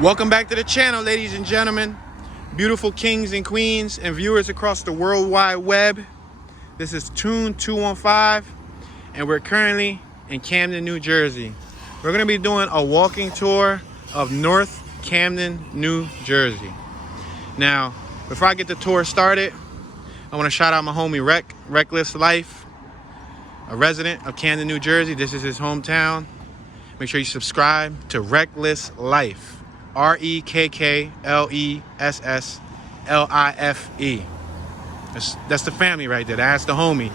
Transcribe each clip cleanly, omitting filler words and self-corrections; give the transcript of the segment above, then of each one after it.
Welcome back to the channel, ladies and gentlemen, beautiful kings and queens and viewers across the World Wide Web. This is Tune 215 and we're currently in Camden, New Jersey. We're going to be doing a walking tour of North Camden, New Jersey. Now, before I get the tour started, I want to shout out my homie Reckless Life, a resident of Camden, New Jersey. This is his hometown. Make sure you subscribe to Reckless Life. REKKLESSLIFE. That's the family right there. That's the homie.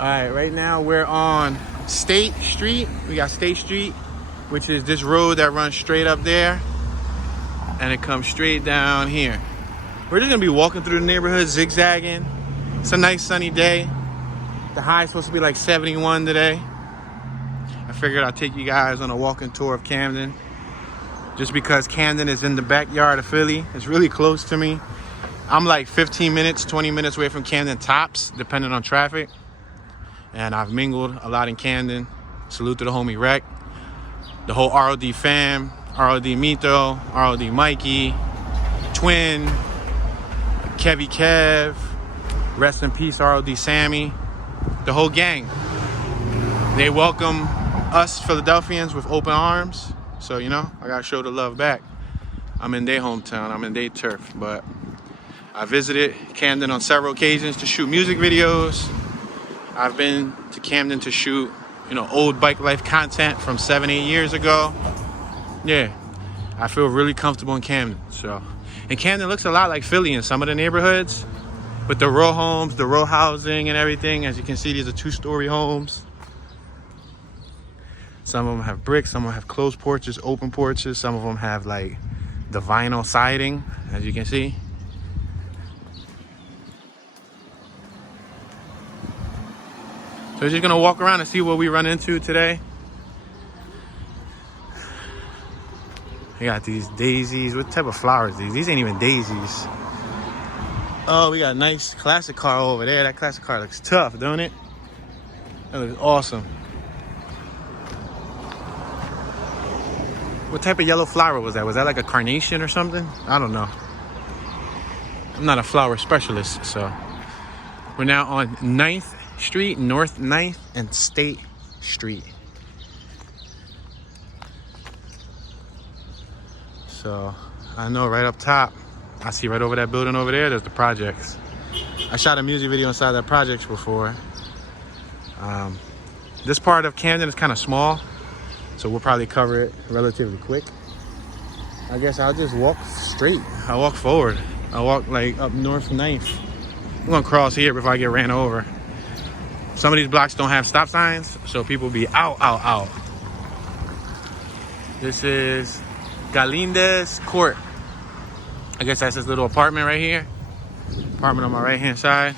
All right, right now we're on State Street. We got State Street, which is this road that runs straight up there, and it comes straight down here. We're just gonna be walking through the neighborhood, zigzagging. It's a nice sunny day. The high is supposed to be like 71 today. I figured I'd take you guys on a walking tour of Camden, just because Camden is in the backyard of Philly. It's really close to me. I'm like 15 minutes, 20 minutes away from Camden tops, depending on traffic. And I've mingled a lot in Camden. Salute to the homie Rec, the whole ROD fam, ROD Mito, ROD Mikey, Twin, Kevy Kev, rest in peace ROD Sammy, the whole gang. They welcome us Philadelphians with open arms. So, you know, I gotta show the love back. I'm in their hometown, I'm in their turf, but I visited Camden on several occasions to shoot music videos. I've been to Camden to shoot, you know, old bike life content from 7-8 years ago. Yeah, I feel really comfortable in Camden. So, and Camden looks a lot like Philly in some of the neighborhoods, with the row homes, the row housing and everything. As you can see, these are 2-story homes. Some of them have bricks, some of them have closed porches, open porches. Some of them have like the vinyl siding, as you can see. So we're just gonna walk around and see what we run into today. We got these daisies. What type of flowers are these? These ain't even daisies. Oh, we got a nice classic car over there. That classic car looks tough, don't it? That looks awesome. What type of yellow flower was that? Was that like a carnation or something? I don't know. I'm not a flower specialist, so. We're now on 9th Street, North 9th and State Street. So, I know right up top, I see right over that building over there, there's the projects. I shot a music video inside that projects before. This part of Camden is kind of small, so we'll probably cover it relatively quick. I guess I'll just walk straight. I'll walk forward. I'll walk like up North 9th. I'm gonna cross here before I get ran over. Some of these blocks don't have stop signs, so people be out. This is Galinda's Court. I guess that's this little apartment right here. Apartment on my right hand side.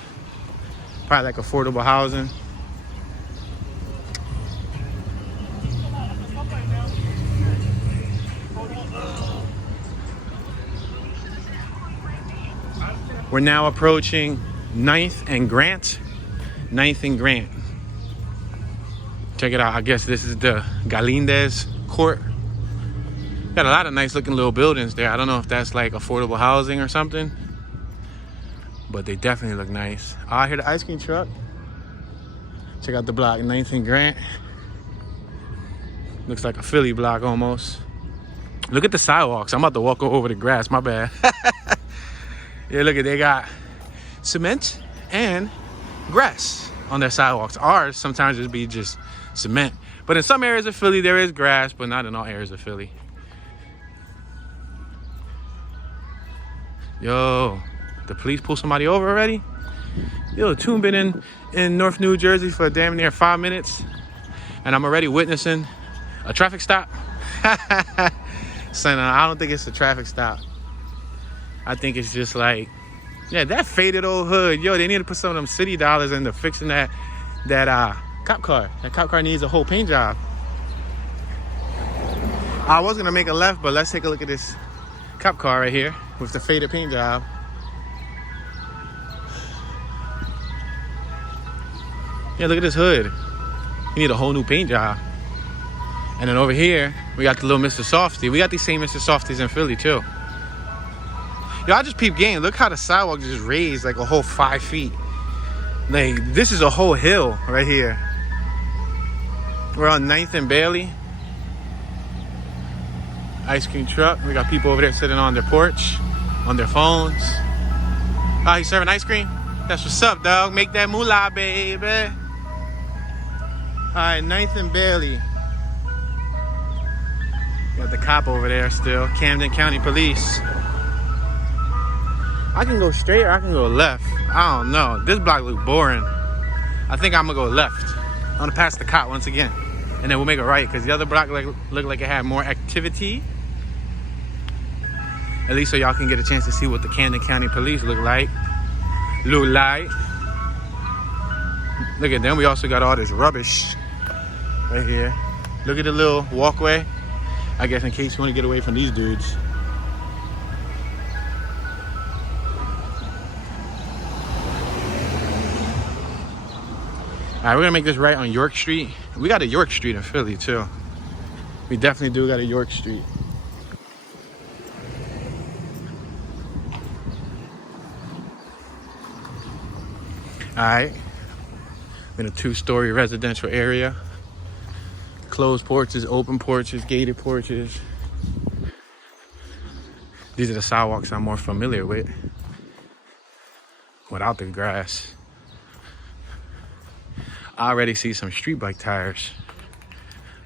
Probably like affordable housing. We're now approaching 9th and Grant. 9th and Grant. Check it out. I guess this is the Galinda's Court. Got a lot of nice looking little buildings there. I don't know if that's like affordable housing or something, but they definitely look nice. Oh, I hear the ice cream truck. Check out the block, 9th and Grant. Looks like a Philly block almost. Look at the sidewalks. I'm about to walk over the grass, my bad. Yeah, look at, they got cement and grass on their sidewalks. Ours sometimes just be just cement. But in some areas of Philly, there is grass, but not in all areas of Philly. Yo, the police pull somebody over already? Yo, Toon been in North New Jersey for damn near 5 minutes, and I'm already witnessing a traffic stop. Son, I don't think it's a traffic stop. I think it's just like, yeah, that faded old hood. Yo, they need to put some of them city dollars into fixing that cop car. That cop car needs a whole paint job. I was gonna make a left, but let's take a look at this cop car right here with the faded paint job. Yeah, look at this hood. You need a whole new paint job. And then over here, We got the little Mr. Softy. We got these same Mr. Softies in Philly too. Yo, I just peep game. Look how the sidewalk just raised like a whole 5 feet. Like, this is a whole hill right here. We're on 9th and Bailey. Ice cream truck. We got people over there sitting on their porch, on their phones. Oh, you serving ice cream? That's what's up, dog. Make that moolah, baby. All right, 9th and Bailey. Got the cop over there still. Camden County Police. I can go straight or I can go left. I don't know. This block look boring. I think I'm gonna go left. I'm gonna pass the cop once again. And then we'll make a right because the other block looked like it had more activity. At least so y'all can get a chance to see what the Camden County Police look like. Look at them. We also got all this rubbish right here. Look at the little walkway. I guess in case you want to get away from these dudes. All right, we're gonna make this right on York Street. We got a York Street in Philly too. We definitely do got a York Street. All right, in a 2-story residential area. Closed porches, open porches, gated porches. These are the sidewalks I'm more familiar with, without the grass. I already see some street bike tires.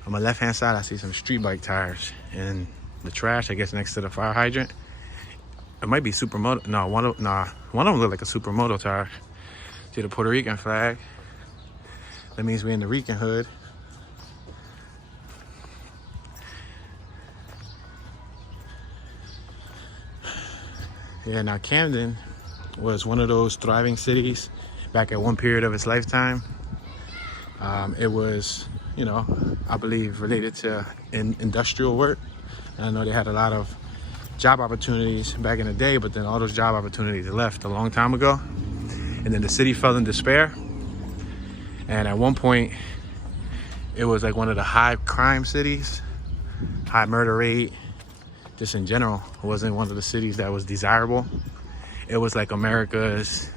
On my left-hand side, I see some street bike tires. And the trash, I guess, next to the fire hydrant. It might be supermoto. No, one of them look like a supermoto tire. See the Puerto Rican flag. That means we're in the Rican hood. Yeah, now Camden was one of those thriving cities back at one period of its lifetime. It was, you know, I believe related to industrial work. And I know they had a lot of job opportunities back in the day, but then all those job opportunities left a long time ago. And then the city fell in despair. And at one point, it was like one of the high crime cities, high murder rate. Just in general, it wasn't one of the cities that was desirable. It was like America's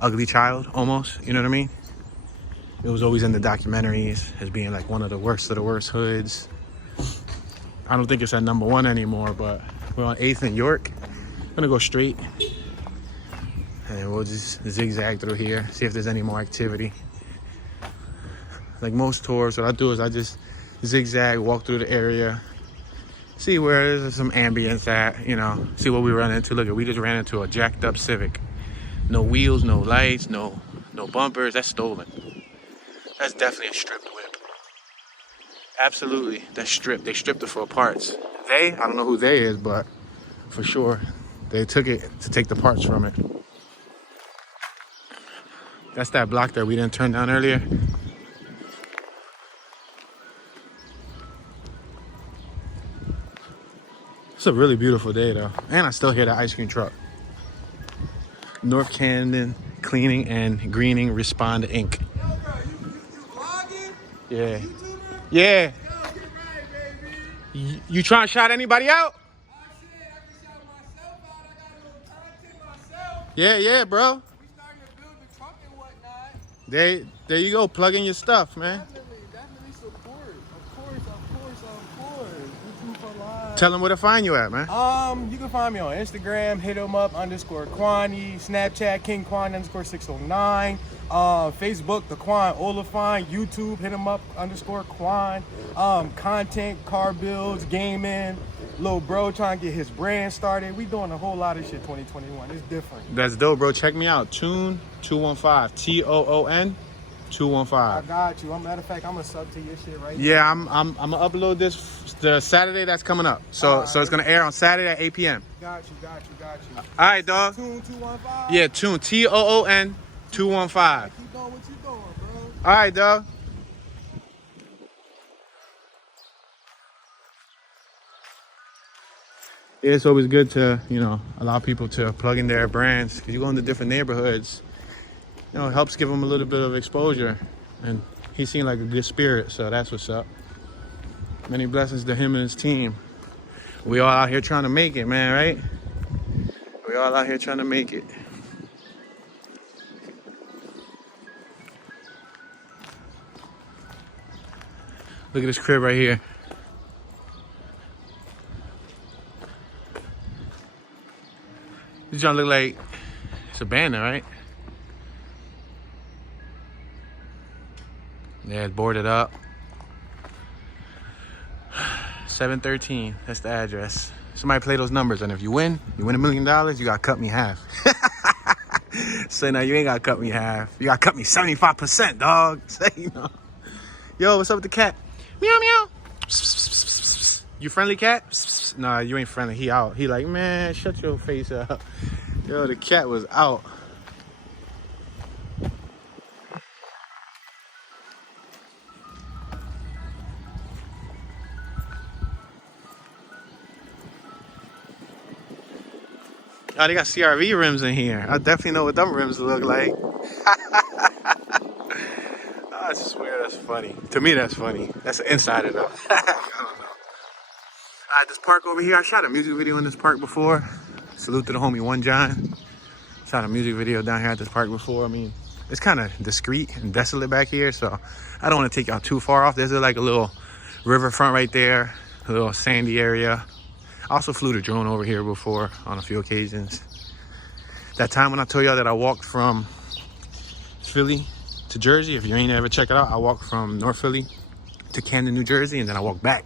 ugly child, almost, you know what I mean? It was always in the documentaries as being like one of the worst hoods. I don't think it's at #1 anymore, but we're on 8th and York. I'm gonna go straight and we'll just zigzag through here, see if there's any more activity. Like most tours, what I do is I just zigzag, walk through the area, see where there's some ambience at, you know, see what we run into. Look, we just ran into a jacked up Civic. No wheels, no lights, no bumpers. That's stolen. That's definitely a stripped whip. Absolutely, that's stripped. They stripped it for parts. I don't know who they is, but for sure, they took it to take the parts from it. That's that block that we didn't turn down earlier. It's a really beautiful day though. And I still hear the ice cream truck. North Camden Cleaning and Greening Respond Inc. Yo, bro, you vlogging? Yeah. YouTuber? Yeah. Yo, get right, baby. You trying to shout anybody out? I can shout myself out. I got a little content myself. Yeah, bro. We starting to build the truck and whatnot. There you go. Plug in your stuff, man. Definitely support. Of course. YouTube for live. Tell them where to find you at, man. You can find me on Instagram, hit him up _Kwani, Snapchat, King Quan _609, Facebook, the Quan Olafine, YouTube, hit him up _Quan, content, car builds, gaming, little bro trying to get his brand started. We doing a whole lot of shit 2021. It's different. That's dope, bro. Check me out. Toon 215. TOON 215. I got you. Matter of fact, I'm gonna sub to your shit right now. Yeah, I'm gonna upload this the Saturday that's coming up. So it's gonna air on Saturday at 8 p.m. Got you. All right, dog. Toon 215. Yeah, Toon TOON 215. Keep doing what you doing, bro. All right, dog. It's always good to, you know, allow people to plug in their brands because you go into different neighborhoods. You know, it helps give them a little bit of exposure. And he seemed like a good spirit, so that's what's up. Many blessings to him and his team. We all out here trying to make it, man, right? We all out here trying to make it. Look at this crib right here. This joint look like it's abandoned, right? Yeah, it's boarded up. 713, that's the address. Somebody play those numbers, and if you win $1 million, you gotta cut me half. Say no, you ain't gotta cut me half. You gotta cut me 75%, dog. Say no. Yo, what's up with the cat? Meow meow. You friendly, cat? Nah, you ain't friendly. He out. He like, man, shut your face up. Yo, the cat was out. Oh, they got CRV rims in here. I definitely know what them rims look like. I swear that's funny. To me, that's funny. That's the insider though. I don't know. Alright, this park over here. I shot a music video in this park before. Salute to the homie One John. Shot a music video down here at this park before. I mean, it's kind of discreet and desolate back here, so I don't want to take y'all too far off. There's like a little riverfront right there, a little sandy area. I also flew the drone over here before on a few occasions. That time when I told y'all that I walked from Philly to Jersey, if you ain't ever check it out, I walked from North Philly to Camden, New Jersey, and then I walked back.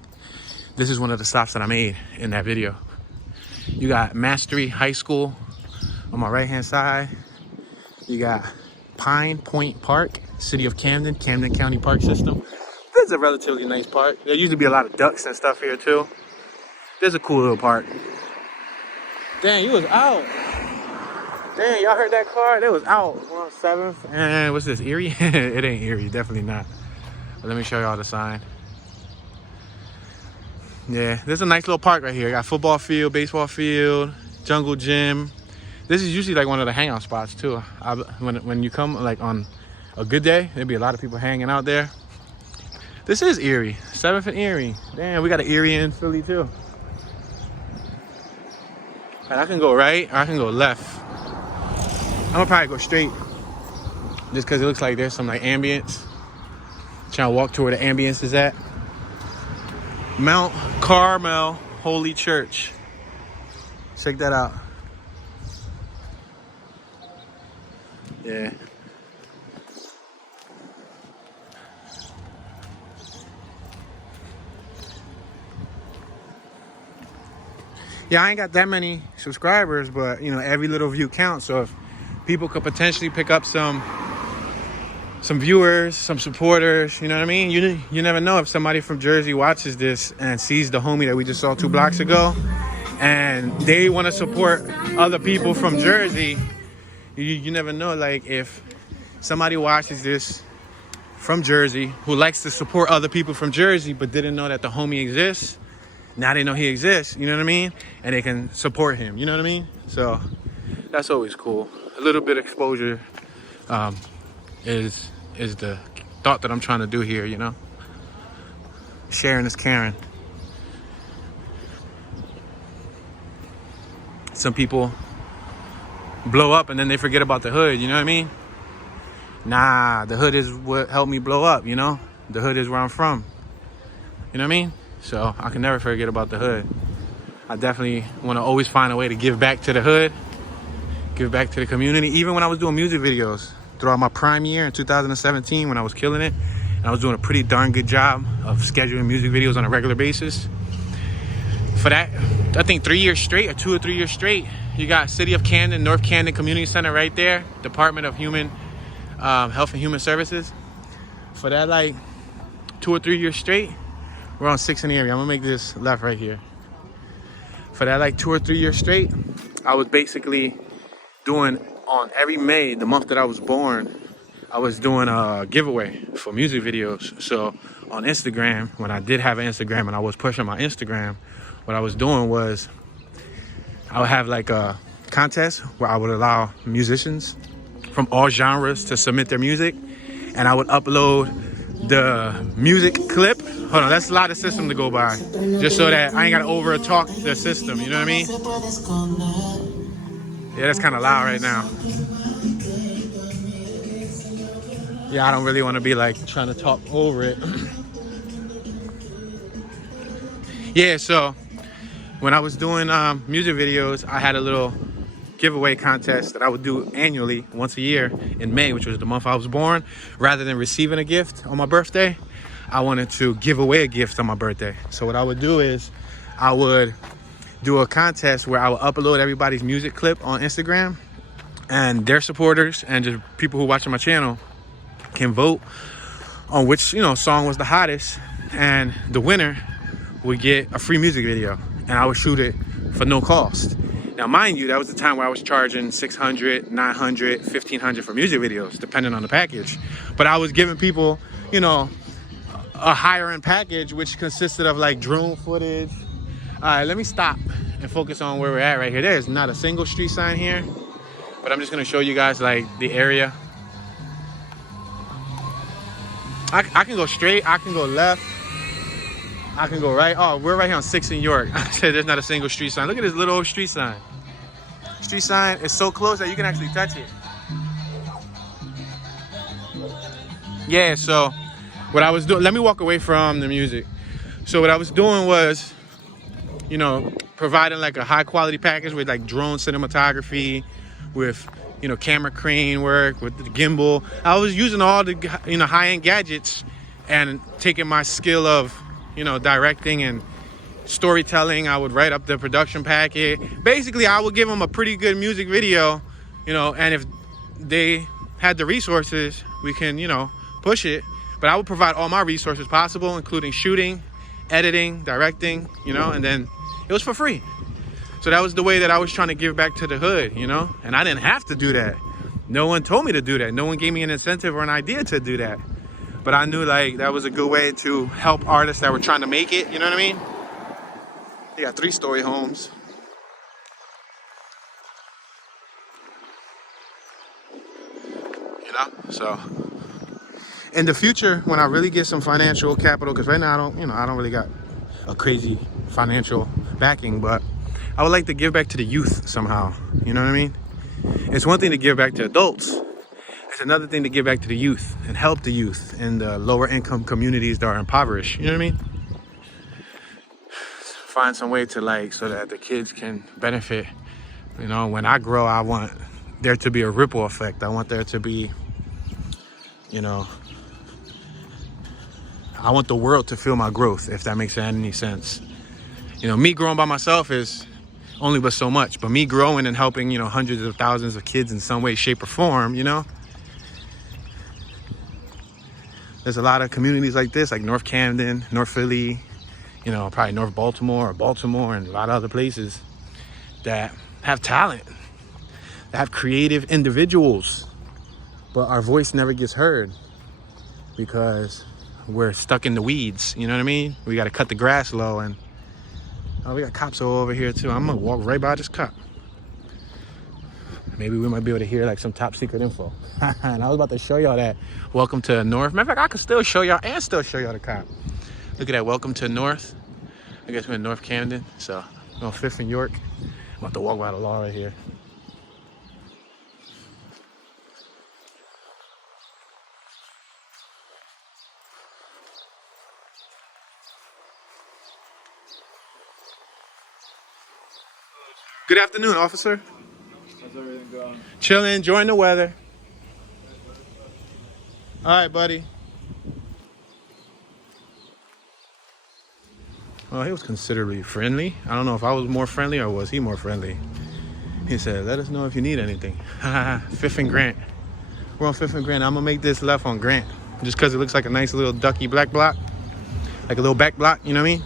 This is one of the stops that I made in that video. You got Mastery High School on my right hand side. You got Pyne Point Park, City of Camden, Camden County Park System. This is a relatively nice park. There used to be a lot of ducks and stuff here too. There's a cool little park. Dang, you was out. Dang, y'all heard that car? They was out. We're on 7th. And what's this, Erie? It ain't Erie, definitely not. But let me show y'all the sign. Yeah, there's a nice little park right here. Got football field, baseball field, jungle gym. This is usually like one of the hangout spots too. When you come like on a good day, there'd be a lot of people hanging out there. This is Erie, 7th and Erie. Damn, we got an Erie in Philly too. And I can go right or I can go left. I'm gonna probably go straight just because it looks like there's some like ambience. Trying to walk to where the ambience is at. Mount Carmel Holy Church. Check that out. Yeah. Yeah, I ain't got that many subscribers, but you know, every little view counts. So if people could potentially pick up some viewers, some supporters, you know what I mean? You never know if somebody from Jersey watches this and sees the homie that we just saw 2 blocks ago and they want to support other people from Jersey. You never know, like if somebody watches this from Jersey who likes to support other people from Jersey but didn't know that the homie exists. Now they know he exists, you know what I mean? And they can support him, you know what I mean? So that's always cool. A little bit of exposure is the thought that I'm trying to do here, you know? Sharing is caring. Some people blow up and then they forget about the hood, you know what I mean? Nah, the hood is what helped me blow up, you know? The hood is where I'm from. You know what I mean? So I can never forget about the hood. I definitely want to always find a way to give back to the hood, give back to the community. Even when I was doing music videos throughout my prime year in 2017 when I was killing it, and I was doing a pretty darn good job of scheduling music videos on a regular basis. For that, I think 3 years straight, or 2 or 3 years straight, you got City of Camden, North Camden Community Center right there, Department of Health and Human Services. For that, like 2 or 3 years straight, we're on 6th and Erie. I'm gonna make this left right here. For that, like 2 or 3 years straight, I was basically doing on every May, the month that I was born, I was doing a giveaway for music videos. So on Instagram, when I did have an Instagram and I was pushing my Instagram, what I was doing was I would have like a contest where I would allow musicians from all genres to submit their music, and I would upload the music clip Hold on, let's allow the system to go by. Just so that I ain't gotta over talk the system, you know what I mean? Yeah, that's kind of loud right now. Yeah, I don't really want to be like trying to talk over it. Yeah, so when I was doing music videos, I had a little giveaway contest that I would do annually once a year in May, which was the month I was born. Rather than receiving a gift on my birthday, I wanted to give away a gift on my birthday. So what I would do is I would do a contest where I would upload everybody's music clip on Instagram, and their supporters and just people who watching my channel can vote on which song was the hottest, and the winner would get a free music video, and I would shoot it for no cost. Now mind you, that was the time where I was charging $600, $900, $1,500 for music videos, depending on the package. But I was giving people a higher end package, which consisted of like drone footage. All right, let me stop and focus on where we're at right here. There's not a single street sign here, but I'm just gonna show you guys like the area. I can go straight, I can go left, I can go right. Oh, we're right here on 6th and York. I said there's not a single street sign. Look at this little old street sign. Street sign is so close that you can actually touch it. Yeah, so what I was doing, let me walk away from the music. So what I was doing was, providing like a high quality package with like drone cinematography, with camera crane work, with the gimbal. I was using all the high-end gadgets and taking my skill of directing and storytelling. I would write up the production packet. Basically, I would give them a pretty good music video, and if they had the resources, we can push it. But I would provide all my resources possible, including shooting, editing, directing, and then it was for free. So that was the way that I was trying to give back to the hood, and I didn't have to do that. No one told me to do that. No one gave me an incentive or an idea to do that. But I knew like that was a good way to help artists that were trying to make it, you know what I mean? They got 3-story homes. So in the future, when I really get some financial capital, because right now I don't really got a crazy financial backing, but I would like to give back to the youth somehow. You know what I mean? It's one thing to give back to adults. It's another thing to give back to the youth and help the youth in the lower income communities that are impoverished. You know what I mean? Find some way to so that the kids can benefit. When I grow, I want there to be a ripple effect. I want there to be, I want the world to feel my growth, if that makes any sense. Me growing by myself is only but so much, but me growing and helping, hundreds of thousands of kids in some way, shape, or form, there's a lot of communities like this, like North Camden, North Philly, probably North Baltimore or Baltimore, and a lot of other places that have talent, that have creative individuals, but our voice never gets heard because we're stuck in the weeds. You know what I mean? We got to cut the grass low, and we got cops all over here too. I'm gonna walk right by this cop. Maybe we might be able to hear like some top secret info. And I was about to show y'all that welcome to North. Matter of fact, I could still show y'all the cop. Look at that, welcome to North. I guess we're in North Camden, so we're on 5th and York. I'm about to walk by the law right here. Good afternoon, officer. How's everything going? Chilling, enjoying the weather. All right, buddy. Well, he was considerably friendly. I don't know if I was more friendly or was he more friendly. He said, let us know if you need anything. 5th and Grant. We're on 5th and Grant. I'm going to make this left on Grant just because it looks like a nice little ducky black block. Like a little back block, you know what I mean?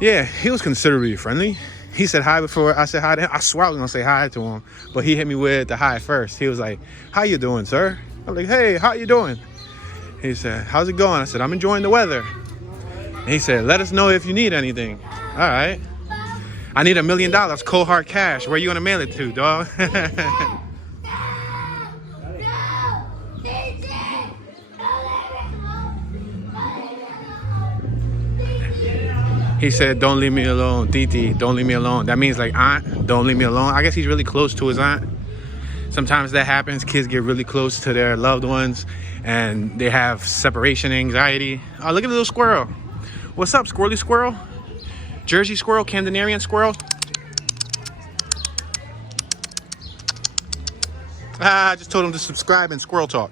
Yeah, he was considerably friendly. He said hi before I said hi to him. I swear I was going to say hi to him, but he hit me with the hi first. He was like, how you doing, sir? I'm like, hey, how you doing? He said, how's it going? I said, I'm enjoying the weather. And he said, let us know if you need anything. All right. I need $1 million, cold hard cash. Where you going to mail it to, dog? He said, "Don't leave me alone, Titi. Don't leave me alone." That means like aunt, don't leave me alone. I guess he's really close to his aunt. Sometimes that happens. Kids get really close to their loved ones and they have separation anxiety. Oh, look at the little squirrel. What's up, squirrely squirrel? Jersey squirrel, Camdenarian squirrel. I just told him to subscribe and squirrel talk.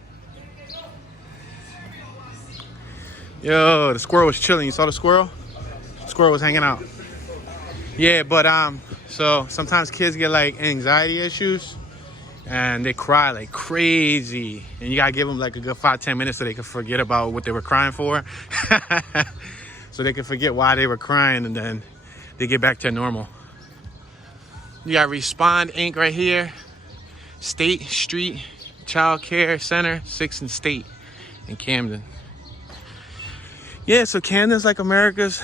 Yo, the squirrel was chilling. You saw the squirrel? The squirrel was hanging out. Yeah, but so sometimes kids get like anxiety issues and they cry like crazy. And you gotta give them like a good 5-10 minutes so they can forget about what they were crying for. So they can forget why they were crying and then they get back to normal. You got Respond Inc. right here. State Street Child Care Center, 6th and State in Camden. Yeah, so Camden's like America's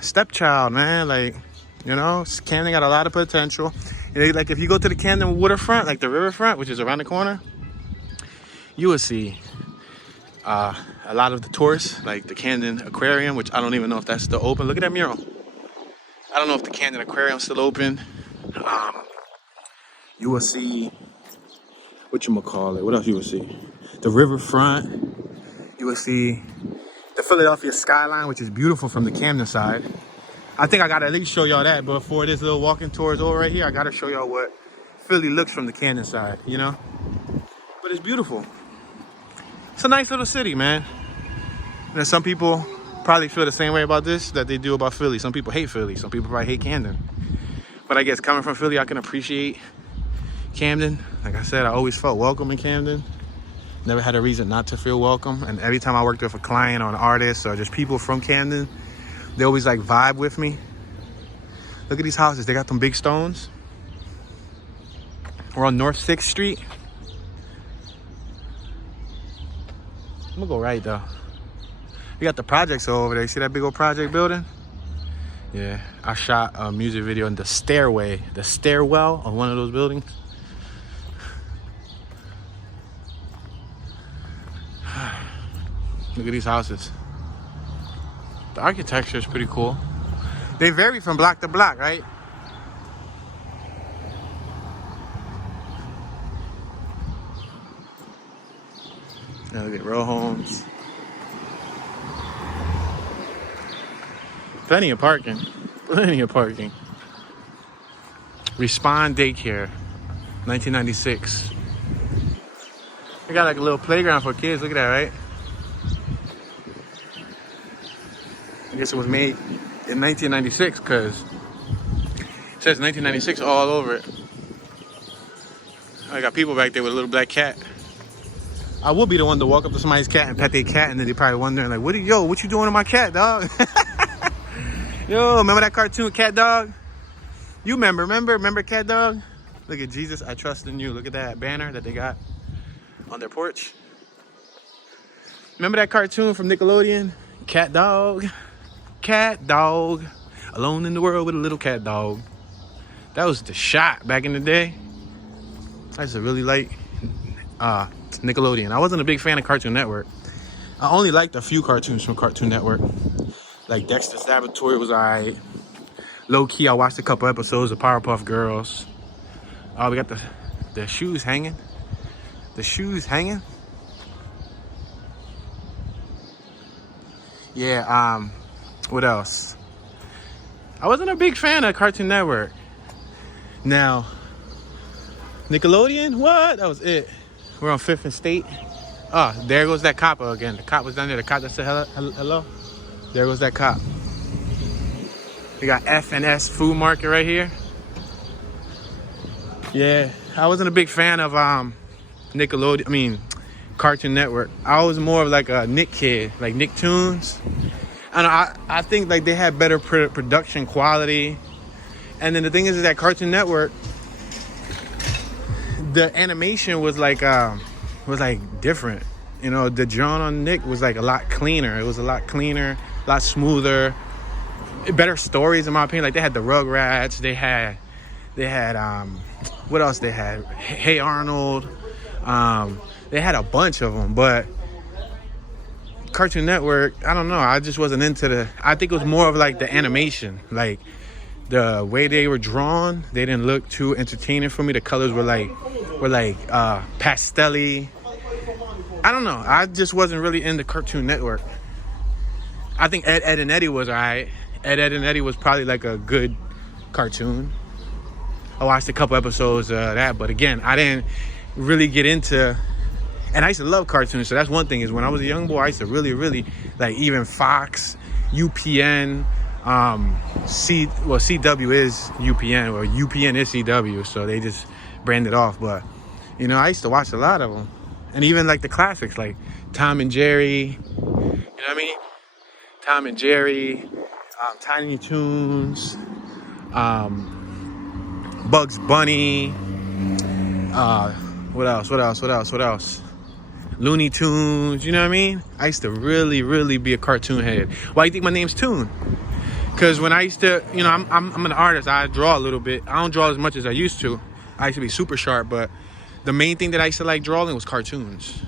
stepchild, man. Like, you know, Camden got a lot of potential. Like if you go to the Camden Waterfront, like the riverfront, which is around the corner, you will see a lot of the tourists, like the Camden Aquarium, which I don't even know if that's still open. Look at that mural. I don't know if the Camden Aquarium is still open. You will see, whatchamacallit, what else you will see? The riverfront. You will see the Philadelphia skyline, which is beautiful from the Camden side. I think I gotta at least show y'all that before this little walking tour is over right here. I gotta show y'all what Philly looks from the Camden side, you know? But it's beautiful. It's a nice little city, man. You know, some people probably feel the same way about this that they do about Philly. Some people hate Philly. Some people probably hate Camden. But I guess coming from Philly, I can appreciate Camden. Like I said, I always felt welcome in Camden. Never had a reason not to feel welcome. And every time I worked with a client or an artist or just people from Camden, they always like vibe with me. Look at these houses. They got them big stones. We're on North 6th Street. I'm gonna go right though. We got the projects over there. You see that big old project building? Yeah, I shot a music video in the stairwell of one of those buildings. Look at these houses. The architecture is pretty cool. They vary from block to block, right? Now look at row homes. Plenty of parking. Plenty of parking. Respond Daycare, 1996. They got like a little playground for kids. Look at that, right? I guess it was made in 1996 because it says 1996 all over it. I got people back there with a little black cat. I would be the one to walk up to somebody's cat and pet their cat, and then they probably wondering like, what you doing to my cat, dog? Yo, remember that cartoon Cat Dog? You remember Cat Dog? Look at Jesus, I trust in you. Look at that banner that they got on their porch. Remember that cartoon from Nickelodeon? Cat Dog. Cat Dog. Alone in the world with a little cat dog. That was the shot back in the day. I used to really like Nickelodeon. I wasn't a big fan of Cartoon Network. I only liked a few cartoons from Cartoon Network. Like Dexter's Laboratory was alright. Low key, I watched a couple episodes of Powerpuff Girls. Oh, we got the shoes hanging. The shoes hanging. Yeah, what else? I wasn't a big fan of Cartoon Network. Now, Nickelodeon, what? That was it. We're on 5th and State. Oh, there goes that cop again. The cop was down there. The cop that said hello. There goes that cop. We got F&S Food Market right here. Yeah, I wasn't a big fan of Cartoon Network. I was more of like a Nick kid, like Nicktoons. And I think like they had better production quality. And then the thing is that Cartoon Network, the animation was like different. You know, the John on Nick was like a lot cleaner. It was a lot cleaner, a lot smoother, better stories in my opinion. Like they had the Rugrats, they had what else they had? Hey Arnold. They had a bunch of them, but Cartoon Network, I don't know. I just wasn't into I think it was more of like the animation. Like the way they were drawn, they didn't look too entertaining for me. The colors were like pastel-y. I don't know. I just wasn't really into Cartoon Network. I think Ed, Edd and Eddy was alright. Ed, Edd and Eddy was probably like a good cartoon. I watched a couple episodes of that, but again, I didn't really get into. And I used to love cartoons, so that's one thing. Is when I was a young boy, I used to really like even Fox, UPN, CW is UPN, or UPN is CW, so they just branded off. But you know, I used to watch a lot of them, and even like the classics, like Tom and Jerry. You know what I mean? Tom and Jerry, Tiny Toons, Bugs Bunny. What else? Looney Tunes, you know what I mean? I used to really be a cartoon head. Why do you think my name's Toon? Because when I used to, you know, I'm an artist. I draw a little bit. I don't draw as much as I used to. I used to be super sharp, but the main thing that I used to like drawing was cartoons.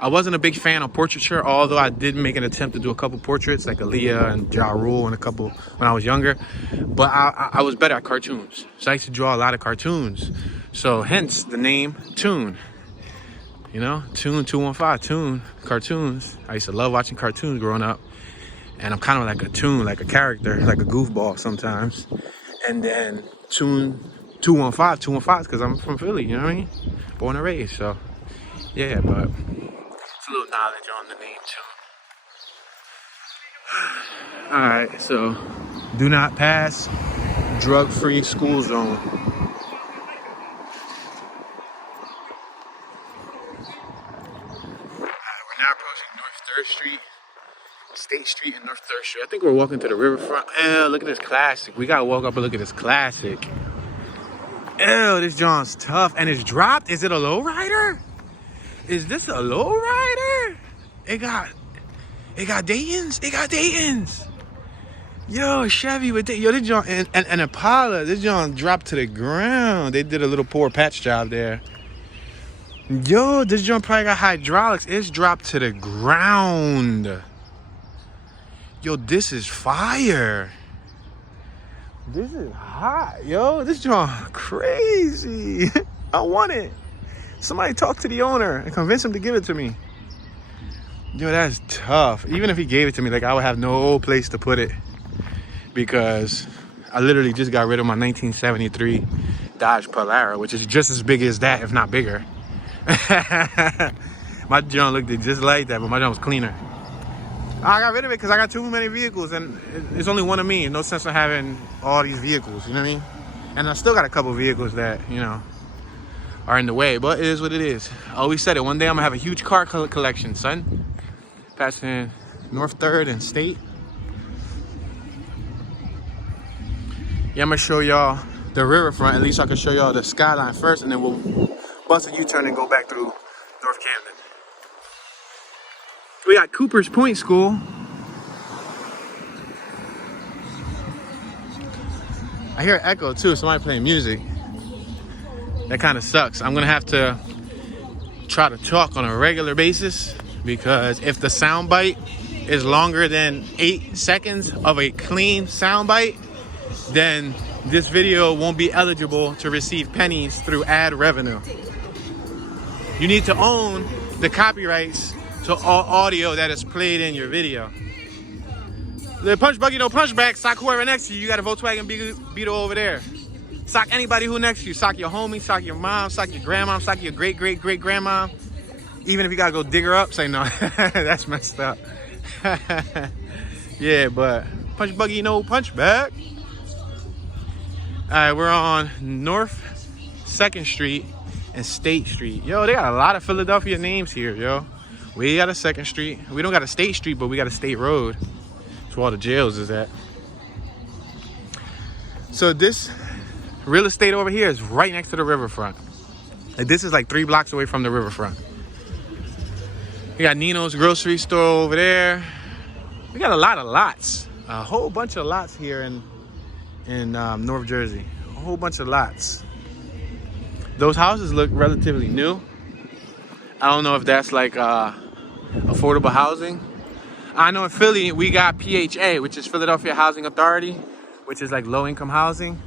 I wasn't a big fan of portraiture, although I did make an attempt to do a couple portraits, like Aaliyah and Ja Rule and a couple when I was younger. But I was better at cartoons. So I used to draw a lot of cartoons. So hence the name Toon. You know, Toon 215, Toon, cartoons. I used to love watching cartoons growing up. And I'm kind of like a Toon, like a character, like a goofball sometimes. And then Toon 215 because I'm from Philly, you know what I mean? Born and raised, so yeah, but it's a little knowledge on the name Toon. Alright, so do not pass, drug-free school zone. Now approaching North 3rd Street, State Street, and North 3rd Street. I think we're walking to the riverfront. Ew, look at this classic. We gotta walk up and look at this classic. Ew, this John's tough. And it's dropped. Is it a lowrider? Is this a lowrider? It got Dayton's. It got Dayton's. Yo, Chevy with Dayton. Yo, this John and Impala. This John dropped to the ground. They did a little poor patch job there. Yo, this joint probably got hydraulics. It's dropped to the ground. Yo, this is fire. This is hot. Yo, this joint crazy. I want it. Somebody talk to the owner and convince him to give it to me. Yo, that's tough. Even if he gave it to me, like I would have no place to put it. Because I literally just got rid of my 1973 Dodge Polara, which is just as big as that, if not bigger. My John looked just like that, but my John was cleaner. I got rid of it because I got too many vehicles, and it's only one of me. No sense of having all these vehicles, you know what I mean? And I still got a couple vehicles that, you know, are in the way, but it is what it is. I always said it. One day I'm gonna have a huge car collection, son. Passing North 3rd and State. Yeah, I'm gonna show y'all the riverfront. At least I can show y'all the skyline first, and then we'll bust a U-turn and go back through North Camden. We got Cooper's Point School. I hear echo too, somebody playing music. That kind of sucks. I'm gonna have to try to talk on a regular basis, because if the soundbite is longer than 8 seconds of a clean soundbite, then this video won't be eligible to receive pennies through ad revenue. You need to own the copyrights to all audio that is played in your video. The punch buggy, no punchback. Sock whoever next to you. You got a Volkswagen Beetle over there. Sock anybody who next to you. Sock your homie, sock your mom, sock your grandma, sock your great-great-great-grandma. Even if you gotta go dig her up, say no. That's messed up. Yeah, but punch buggy, no punchback. All right, we're on North 2nd Street and State Street. Yo, they got a lot of Philadelphia names here, yo. We got a 2nd Street. We don't got a State Street, but we got a State Road. That's where all the jails is at. So this real estate over here is right next to the riverfront. Like, this is like 3 blocks away from the riverfront. We got Nino's grocery store over there. We got a lot of lots. A whole bunch of lots here in North Jersey. A whole bunch of lots. Those houses look relatively new. I don't know if that's like affordable housing. I know in Philly, we got PHA, which is Philadelphia Housing Authority, which is like low-income housing.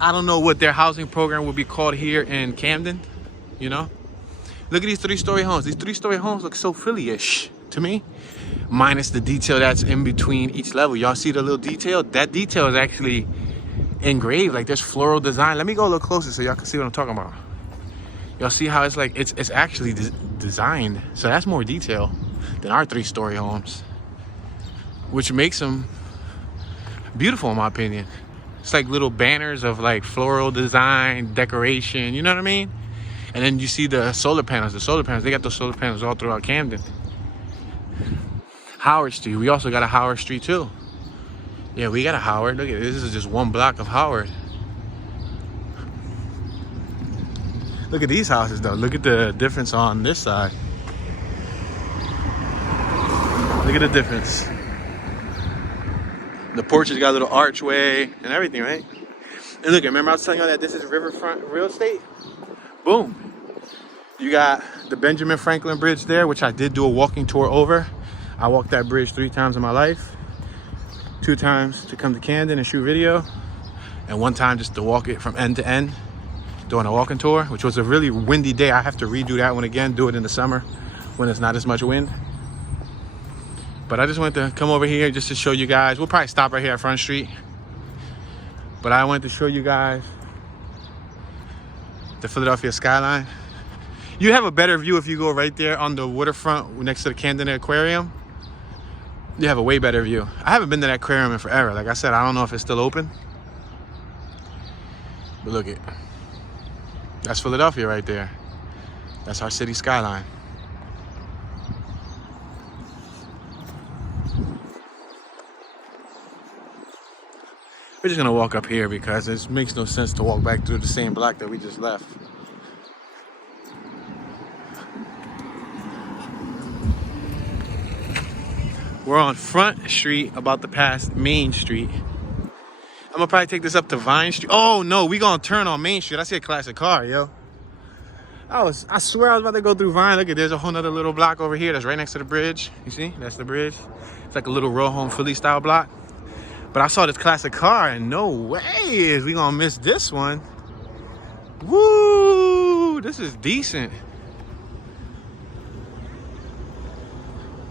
I don't know what their housing program would be called here in Camden, you know? Look at these 3-story homes. These 3-story homes look so Philly-ish to me, minus the detail that's in between each level. Y'all see the little detail? That detail is actually engraved, like there's floral design. Let me go a little closer so y'all can see what I'm talking about. Y'all see how it's like, it's actually designed. So that's more detail than our 3-story homes, which makes them beautiful in my opinion. It's like little banners of like floral design, decoration, you know what I mean? And then you see the solar panels. The solar panels, they got those solar panels all throughout Camden. Howard Street, we also got a Howard Street too. Yeah, we got a Howard. Look at this, is just one block of Howard. Look at these houses though. Look at the difference on this side. Look at the difference. The porch has got a little archway and everything, right? And look, remember I was telling you that this is riverfront real estate? Boom. You got the Benjamin Franklin Bridge there, which I did do a walking tour over. I walked that bridge 3 times in my life. 2 times to come to Camden and shoot video. And 1 time just to walk it from end to end, doing a walking tour, which was a really windy day. I have to redo that one again, do it in the summer when it's not as much wind. But I just wanted to come over here just to show you guys. We'll probably stop right here at Front Street. But I wanted to show you guys the Philadelphia skyline. You have a better view if you go right there on the waterfront next to the Camden Aquarium. You have a way better view. I haven't been to that aquarium in forever. Like I said, I don't know if it's still open. But look it. That's Philadelphia right there. That's our city skyline. We're just gonna walk up here because it makes no sense to walk back through the same block that we just left. We're on Front Street, about to pass Main Street. I'm gonna probably take this up to Vine Street. Oh no, we gonna turn on Main Street. I see a classic car, yo. I swear I was about to go through Vine. Look at, there's a whole nother little block over here that's right next to the bridge. You see, that's the bridge. It's like a little row home Philly style block. But I saw this classic car and no way is we gonna miss this one. Woo, this is decent.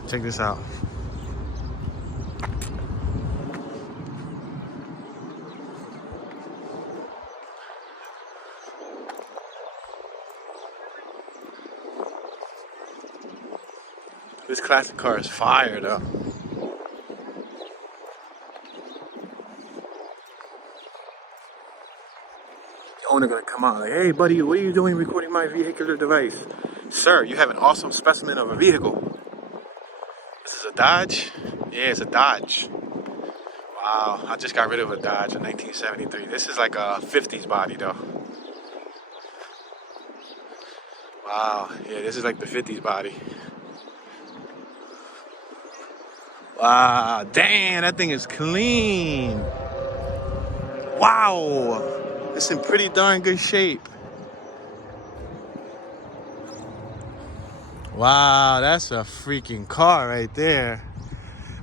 Check this out. This classic car is fire though. Owner gonna come out like, hey buddy, what are you doing recording my vehicular device? Sir, you have an awesome specimen of a vehicle. This is a Dodge? Yeah, it's a Dodge. Wow, I just got rid of a Dodge in 1973. This is like a 50s body though. Wow, yeah, this is like the 50s body. Wow, damn, that thing is clean. Wow. It's in pretty darn good shape. Wow, that's a freaking car right there.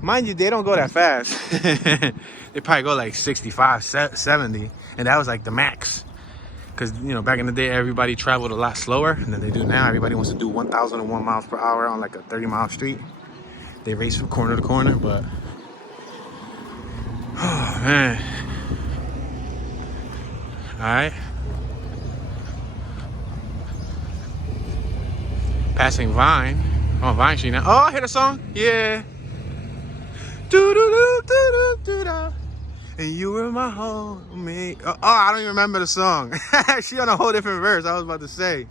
Mind you, they don't go that fast. They probably go like 65, 70. And that was like the max. Because, you know, back in the day, everybody traveled a lot slower than they do now. Everybody wants to do 1,001 miles per hour on like a 30-mile street. They race from corner to corner, but... Oh, man. Alright. Passing Vine. On Vine Street now. Oh, I hear the song. Yeah. Do-do-do-do-do-do-do. And you were my homie. Oh, I don't even remember the song. She on a whole different verse. I was about to say.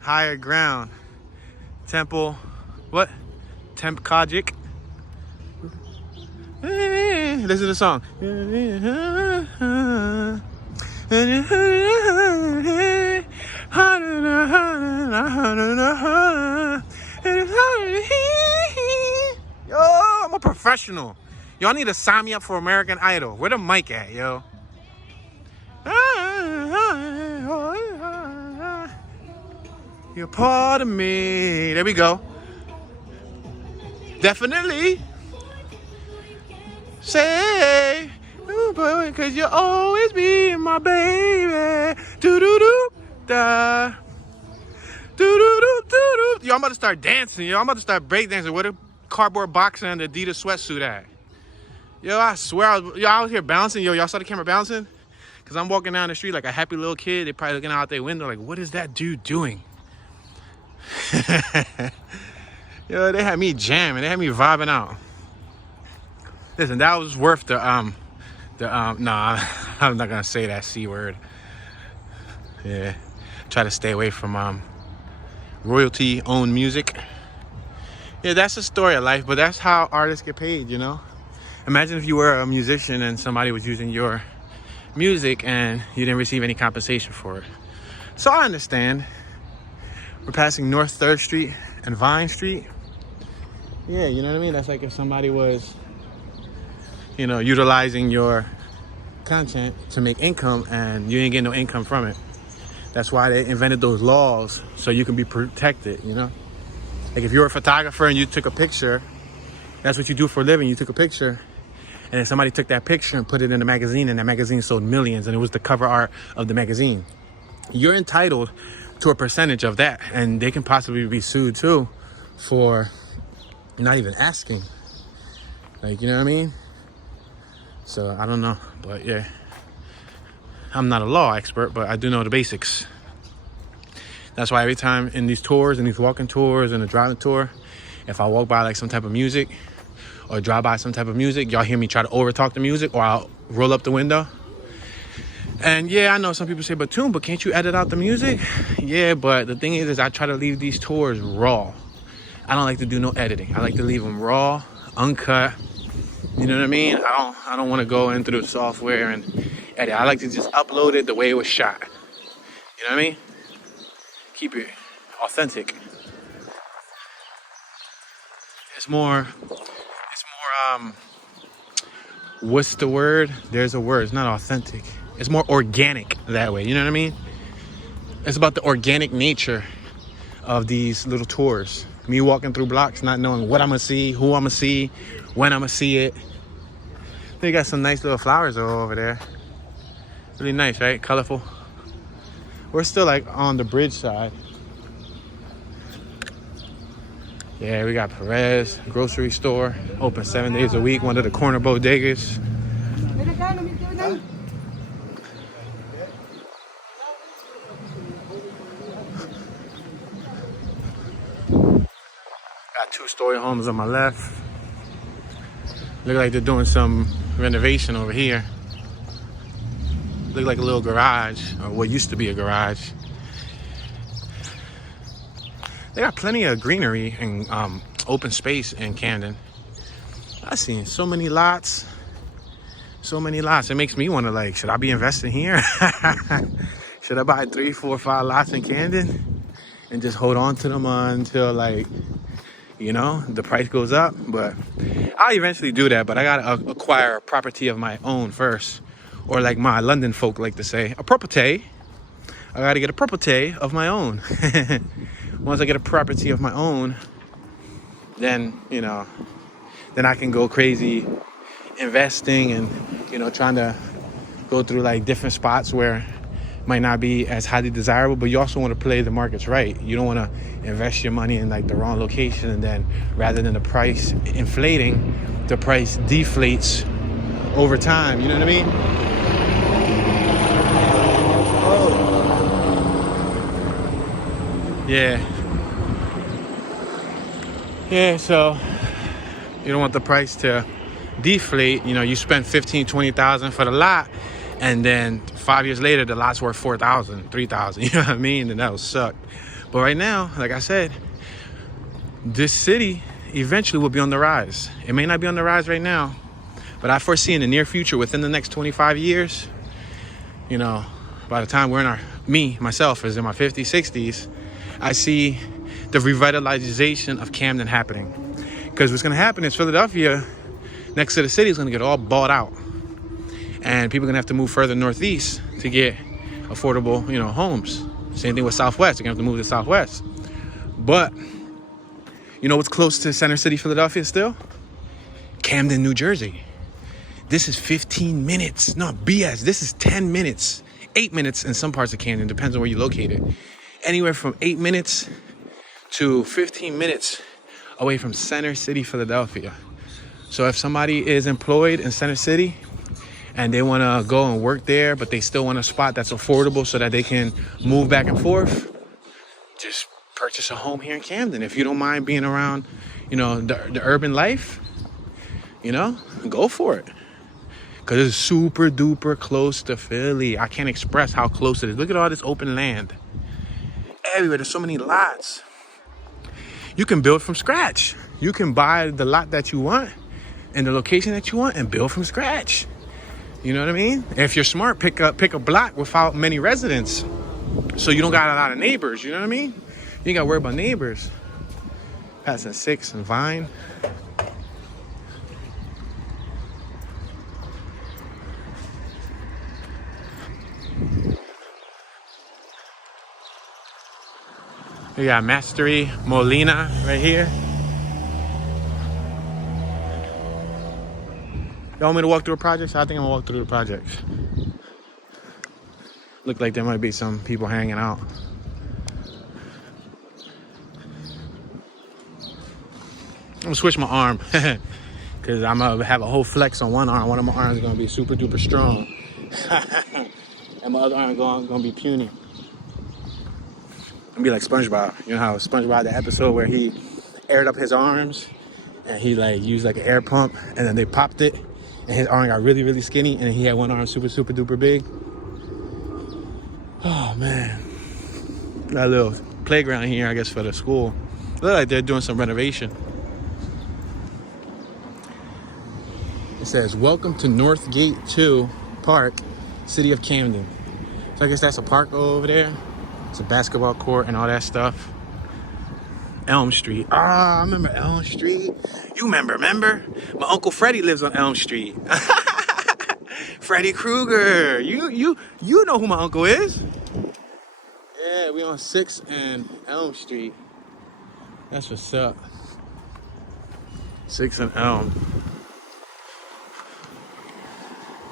Higher ground. Temple. What? Temp Kajik. Listen to the song. Yo, I'm a professional. Y'all need to sign me up for American Idol. Where the mic at, yo? You're part of me. There we go. definitely say, ooh, boy, cause you'll always be my baby. Do-do-do, da. Do-do-do-do-do. Yo, I'm about to start dancing, yo. I'm about to start breakdancing. Where the cardboard box and the Adidas sweatsuit at? Yo, I swear, I was here bouncing. Yo, y'all saw the camera bouncing? Cause I'm walking down the street like a happy little kid. They probably looking out their window like, what is that dude doing? Yo, they had me jamming. They had me vibing out. Listen, that was worth the nah, I'm not gonna say that C word. Yeah, try to stay away from royalty-owned music. Yeah, that's the story of life, but that's how artists get paid, you know? Imagine if you were a musician and somebody was using your music and you didn't receive any compensation for it. So I understand. We're passing North 3rd Street and Vine Street. Yeah, you know what I mean? That's like if somebody was, you know, utilizing your content to make income and you ain't getting no income from it. That's why they invented those laws, so you can be protected, you know? Like if you're a photographer and you took a picture, that's what you do for a living, you took a picture, and then somebody took that picture and put it in a magazine, and that magazine sold millions, and it was the cover art of the magazine. You're entitled to a percentage of that, and they can possibly be sued too for not even asking. Like, you know what I mean? So I don't know, but yeah, I'm not a law expert, but I do know the basics. That's why every time in these tours, in these walking tours and a driving tour, if I walk by like some type of music or drive by some type of music, y'all hear me try to overtalk the music, or I'll roll up the window. And yeah, I know some people say, but can't you edit out the music? Yeah, but the thing is I try to leave these tours raw. I don't like to do no editing. I like to leave them raw, uncut. You know what I mean? I don't want to go into the software and edit. I like to just upload it the way it was shot. You know what I mean? Keep it authentic. It's more, what's the word? There's a word. It's not authentic. It's more organic that way. You know what I mean? It's about the organic nature of these little tours. Me walking through blocks, not knowing what I'm going to see, who I'm going to see, when I'm going to see it. They got some nice little flowers over there. Really nice, right? Colorful. We're still like on the bridge side. Yeah, we got Perez grocery store, open 7 days a week, one of the corner bodegas. Got 2-story homes on my left. Look like they're doing some renovation over here. Look like a little garage, or what used to be a garage. They got plenty of greenery and open space in Camden. I've seen so many lots. So many lots. It makes me want to, like, should I be investing here? Should I buy 3, 4, 5 lots in Camden and just hold on to them until, like, you know, the price goes up? But I'll eventually do that, but I gotta acquire a property of my own first. Or like my London folk like to say, a property. I gotta get a property of my own. Once I get a property of my own, then, you know, then I can go crazy investing and, you know, trying to go through like different spots where it might not be as highly desirable, but you also want to play the markets right. You don't want to invest your money in like the wrong location, and then rather than the price inflating, the price deflates over time. You know what I mean? Yeah. Yeah, so you don't want the price to deflate. You know, you spend 15, 20,000 for the lot, and then 5 years later, the lot's worth 4,000, 3,000. You know what I mean? And that'll suck. But right now, like I said, this city eventually will be on the rise. It may not be on the rise right now, but I foresee in the near future, within the next 25 years, you know, by the time myself is in my 50s, 60s, I see the revitalization of Camden happening. Because what's going to happen is Philadelphia, next to the city, is going to get all bought out. And people are going to have to move further northeast to get affordable, you know, homes. Same thing with Southwest. They're going to have to move to Southwest. But, you You know what's close to Center City, Philadelphia still? Camden, New Jersey. This is 15 minutes. No, BS. This is 10 minutes. 8 minutes in some parts of Camden. Depends on where you're located. Anywhere from 8 minutes to 15 minutes away from Center City, Philadelphia. So if somebody is employed in Center City and they want to go and work there, but they still want a spot that's affordable so that they can move back and forth, just purchase a home here in Camden. If you don't mind being around, you know, the urban life, you know, go for it. Because it's super duper close to Philly. I can't express how close it is. Look at all this open land. Everywhere, there's so many lots. You can build from scratch. You can buy the lot that you want and the location that you want and build from scratch. You know what I mean? If you're smart, pick a block without many residents, so you don't got a lot of neighbors. You know what I mean? You ain't got to worry about neighbors. Passing 6 and Vine. We got Mastery Molina right here. Y'all want me to walk through the projects? I think I'm gonna walk through the projects. Look like there might be some people hanging out. I'm gonna switch my arm because I'm gonna have a whole flex on one arm. One of my arms is gonna be super duper strong, and my other arm gonna be puny. I'm gonna be like SpongeBob. You know how SpongeBob, the episode where he aired up his arms and he like used like an air pump and then they popped it and his arm got really, really skinny and he had one arm super, super duper big. Oh man. Got a little playground here, I guess, for the school. Look like they're doing some renovation. It says, welcome to North Gate 2 Park, City of Camden. So I guess that's a park over there. It's a basketball court and all that stuff. Elm Street. Ah, I remember Elm Street. You remember? My Uncle Freddie lives on Elm Street. Freddy Krueger. You know who my uncle is. Yeah, we on 6th and Elm Street. That's what's up. 6th and Elm.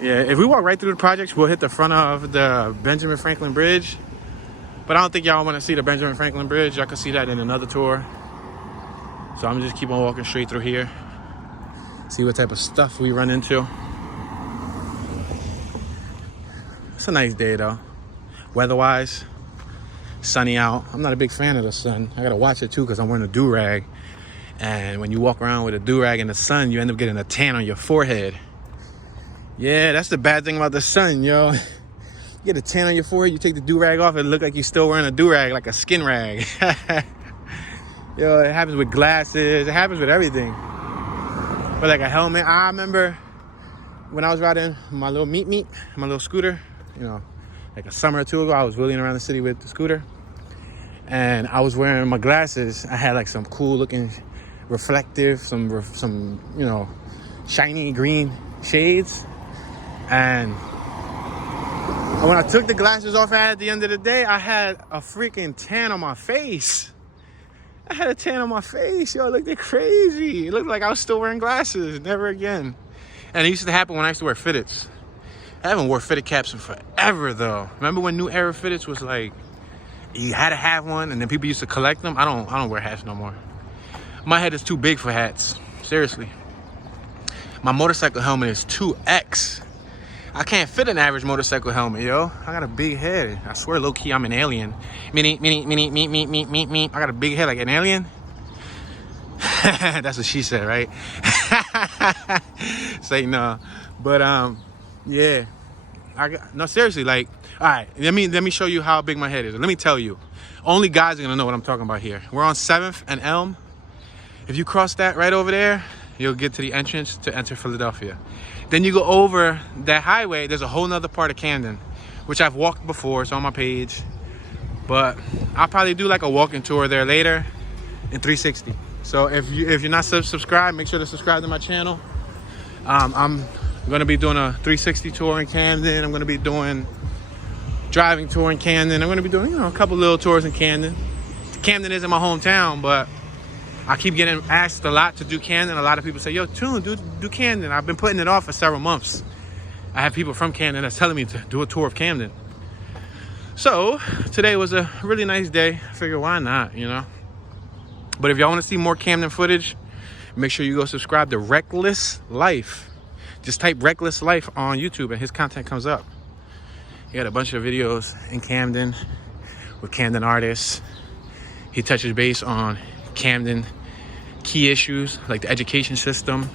Yeah, if we walk right through the projects, we'll hit the front of the Benjamin Franklin Bridge. But I don't think y'all want to see the Benjamin Franklin Bridge. Y'all can see that in another tour. So I'm just keep on walking straight through here. See what type of stuff we run into. It's a nice day though. Weather-wise, sunny out. I'm not a big fan of the sun. I gotta watch it too because I'm wearing a do-rag. And when you walk around with a do-rag in the sun, you end up getting a tan on your forehead. Yeah, that's the bad thing about the sun, yo. You get a tan on your forehead, you take the do-rag off, it look like you're still wearing a do-rag, like a skin rag. Yo, it happens with glasses, it happens with everything. But like a helmet, I remember when I was riding my little my little scooter, you know, like a summer or two ago, I was wheeling around the city with the scooter. And I was wearing my glasses. I had like some cool looking reflective, some you know, shiny green shades. And when I took the glasses off at the end of the day, I had a freaking tan on my face. I had a tan on my face. Yo, it looked crazy. It looked like I was still wearing glasses. Never again. And it used to happen when I used to wear fitteds. I haven't wore fitted caps in forever, though. Remember when New Era fitteds was like, you had to have one, and then people used to collect them? I don't wear hats no more. My head is too big for hats. Seriously. My motorcycle helmet is 2X. I can't fit an average motorcycle helmet, yo. I got a big head. I swear, low-key, I'm an alien. Me. I got a big head like an alien. That's what she said, right? Say no. But, yeah. No, seriously, like, all right, let me show you how big my head is. Let me tell you. Only guys are going to know what I'm talking about here. We're on 7th and Elm. If you cross that right over there, you'll get to the entrance to enter Philadelphia. Then you go over that highway, there's a whole nother part of Camden, which I've walked before, it's on my page. But I'll probably do like a walking tour there later in 360. So if you're not subscribed, make sure to subscribe to my channel. I'm gonna be doing a 360 tour in Camden. I'm gonna be doing driving tour in Camden. I'm gonna be doing, you know, a couple little tours in Camden. Camden isn't my hometown, but I keep getting asked a lot to do Camden. A lot of people say, yo, Tune, do Camden. I've been putting it off for several months. I have people from Camden that's telling me to do a tour of Camden. So today was a really nice day. I figured, why not, you know? But if y'all want to see more Camden footage, make sure you go subscribe to Reckless Life. Just type Reckless Life on YouTube and his content comes up. He got a bunch of videos in Camden with Camden artists. He touches base on Camden key issues like the education system,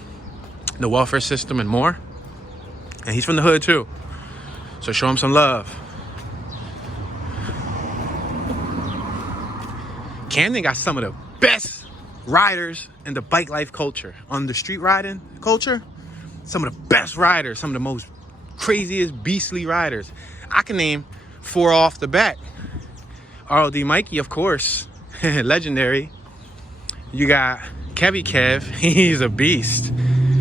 the welfare system, and more. And he's from the hood too, so show him some love. Camden got some of the best riders in the bike life culture. On the street riding culture, some of the best riders, some of the most craziest, beastly riders. I can name 4 off the bat. RLD Mikey, of course, legendary. You got Kevy Kev, he's a beast.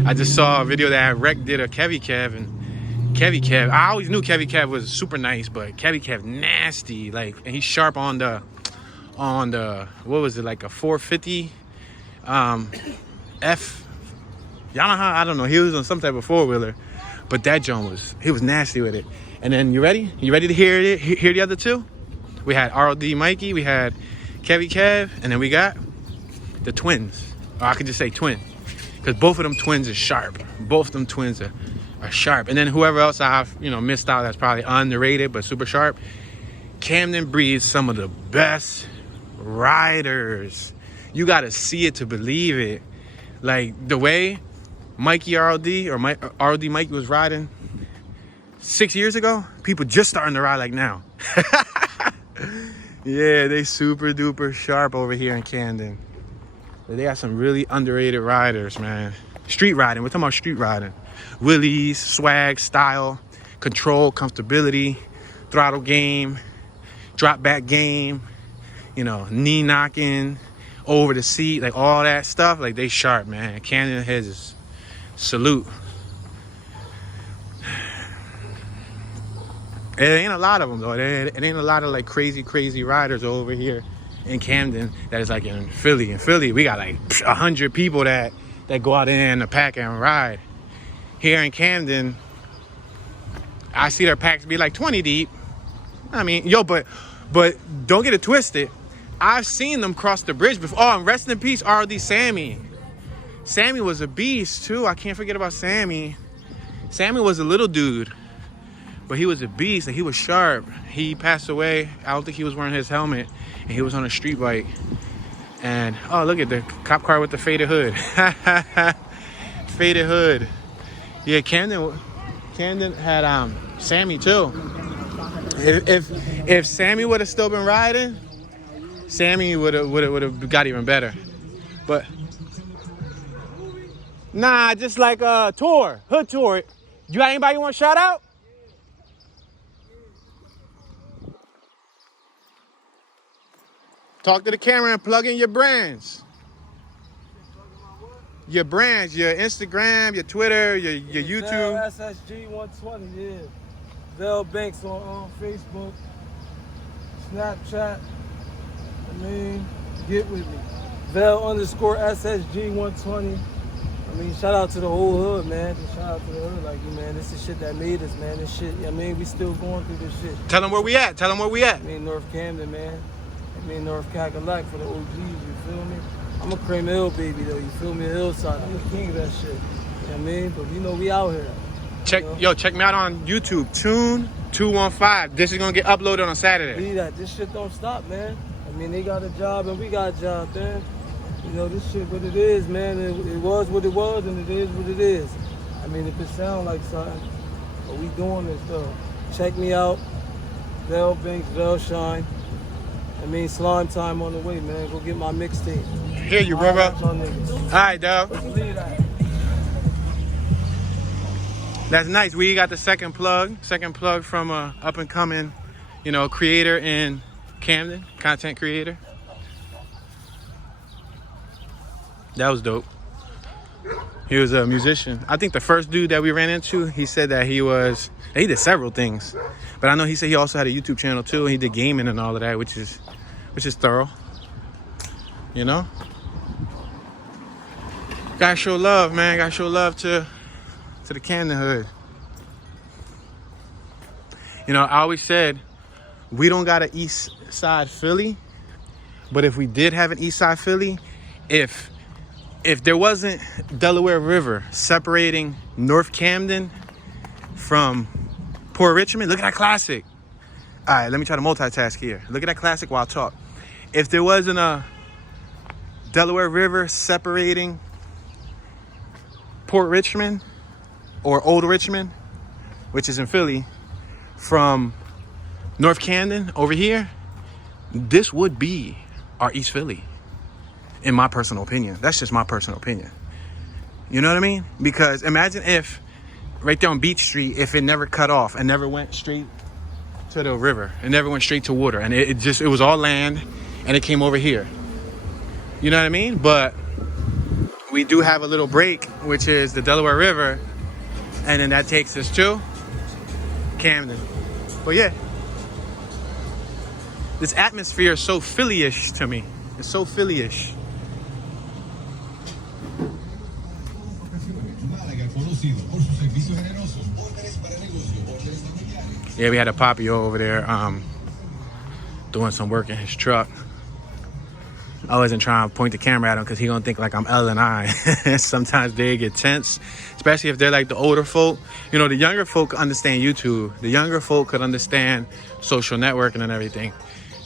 I just saw a video that Rec did of Kevy Kev, and Kevy Kev, I always knew Kevy Kev was super nice, but Kevy Kev nasty, like, and he's sharp on the what was it, like a 450 F Yamaha, I don't know, he was on some type of 4-wheeler, but that joint he was nasty with it. And then you ready to hear the other two? We had RLD Mikey, we had Kevy Kev, and then we got the twins, or I could just say twin, because both of them twins are sharp. Both of them twins are sharp. And then whoever else I've missed out that's probably underrated but super sharp. Camden breeds some of the best riders. You gotta see it to believe it. Like the way Mikey RLD or RLD Mikey was riding 6 years ago, people just starting to ride like now. Yeah, they super duper sharp over here in Camden. They got some really underrated riders, man. Street riding, we're talking about street riding. Wheelies, swag, style, control, comfortability, throttle game, drop back game, knee knocking, over the seat, like all that stuff. Like they sharp, man. Camden heads is salute. It ain't a lot of them though. It ain't a lot of like crazy riders over here in Camden that is like in Philly. In Philly, we got like 100 people that go out there in the pack and ride. Here in Camden, I see their packs be like 20 deep. I mean, but don't get it twisted. I've seen them cross the bridge before. Oh, and rest in peace, RD Sammy. Sammy was a beast too. I can't forget about Sammy. Sammy was a little dude, but he was a beast and he was sharp. He passed away. I don't think he was wearing his helmet, and he was on a street bike. And oh, look at the cop car with the faded hood. Faded hood. Yeah, Camden had Sammy too. If Sammy would have still been riding, Sammy would have got even better. But nah, just like a tour, hood tour. You got anybody you want to shout out? Talk to the camera and plug in your brands. Your brands, your Instagram, your Twitter, your YouTube. SSG 120, yeah. Vel Banks on Facebook, Snapchat. Get with me. Vel_SSG 120. Shout out to the whole hood, man. Just shout out to the hood. Like, man, this is shit that made us, man. This shit, we still going through this shit. Tell them where we at. North Camden, man. North Cackalack for the OGs, you feel me? I'm a Cream Hill baby, though, you feel me? Hillside, I'm the king of that shit. But we out here. Check me out on YouTube, Tune215. This is gonna get uploaded on Saturday. See that? This shit don't stop, man. They got a job and we got a job, man. This shit what it is, man. It was what it was and it is what it is. If it sound like something, but we doing this though. Check me out. Vel Banks, Vel Shine. Slime time on the way, man. Go get my mixtape. Hear you, brother. All right, dog. That's nice. We got the second plug from a up and coming, creator in Camden, content creator. That was dope. He was a musician. I think the first dude that we ran into, he said that he did several things, but I know he said he also had a YouTube channel too, and he did gaming and all of that, which is thorough, Gotta show love, man. Gotta show love to the Camden hood. You know, I always said we don't got an East Side Philly, but if we did have an East Side Philly, if there wasn't Delaware River separating North Camden from Port Richmond, look at that classic. All right, let me try to multitask here. Look at that classic while I talk. If there wasn't a Delaware River separating Port Richmond or Old Richmond, which is in Philly, from North Camden over here, this would be our East Philly, in my personal opinion. That's just my personal opinion. You know what I mean? Because imagine if right there on Beach Street, if it never cut off and never went straight to the river, it never went straight to water, and it was all land, and it came over here. You know what I mean? But we do have a little break, which is the Delaware River, and then that takes us to Camden. But yeah, this atmosphere is so Philly-ish to me. It's so Philly-ish. Yeah, we had a Papio over there doing some work in his truck. I wasn't trying to point the camera at him because he gonna think like I'm L and I. Sometimes they get tense, especially if they're like the older folk. You know, the younger folk understand YouTube. The younger folk could understand social networking and everything.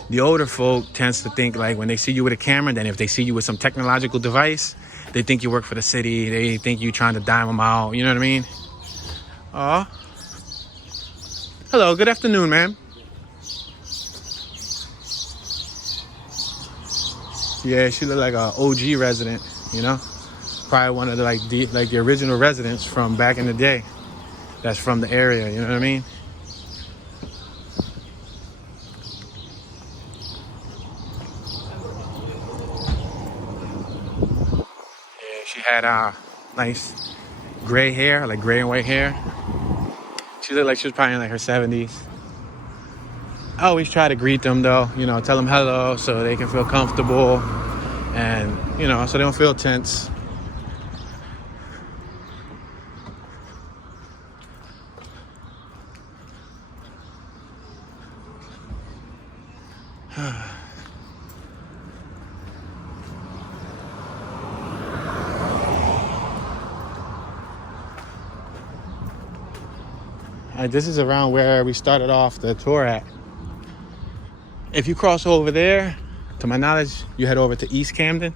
The older folk tends to think like when they see you with a camera, then if they see you with some technological device, they think you work for the city. They think you trying to dime them out. You know what I mean? Aw. Hello, good afternoon, ma'am. Yeah, she looked like an OG resident, you know? Probably one of the original residents from back in the day. That's from the area, you know what I mean? Yeah, she had nice gray hair, like gray and white hair. She looked like she was probably in like her 70s. I always try to greet them though, you know, tell them hello so they can feel comfortable and, you know, so they don't feel tense. This is around where we started off the tour at. If you cross over there, to my knowledge, you head over to East Camden.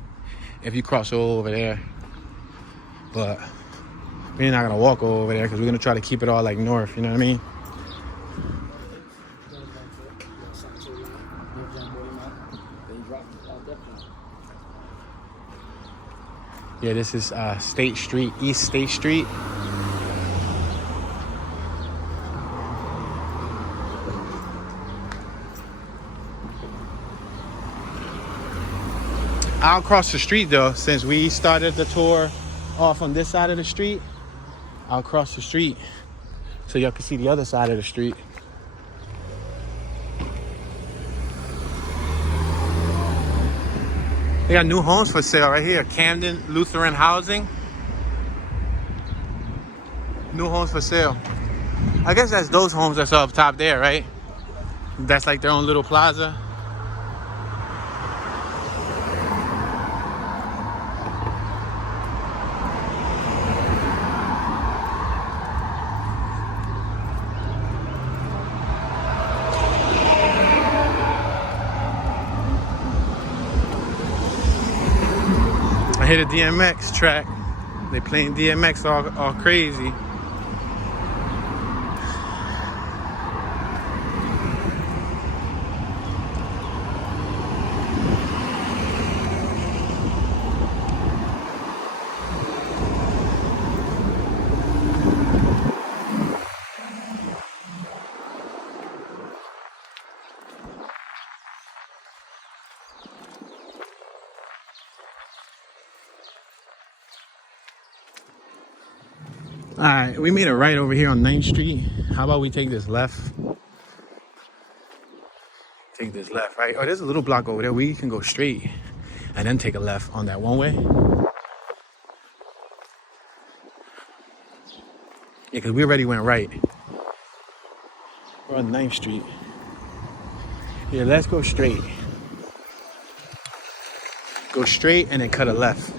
If you cross over there, but we're not gonna walk over there because we're gonna try to keep it all like north. You know what I mean? Yeah, this is State Street, East State Street. I'll cross the street though, since we started the tour off on this side of the street. I'll cross the street so y'all can see the other side of the street. They got new homes for sale right here. Camden Lutheran Housing. New homes for sale. I guess that's those homes that's up top there, right? That's like their own little plaza. I hit a DMX track. They playing DMX all crazy. All right, we made a right over here on 9th Street. How about we take this left? Take this left, right? Oh, there's a little block over there. We can go straight and then take a left on that one way. because we already went right. We're on 9th Street. Yeah, let's go straight. Go straight and then cut a left.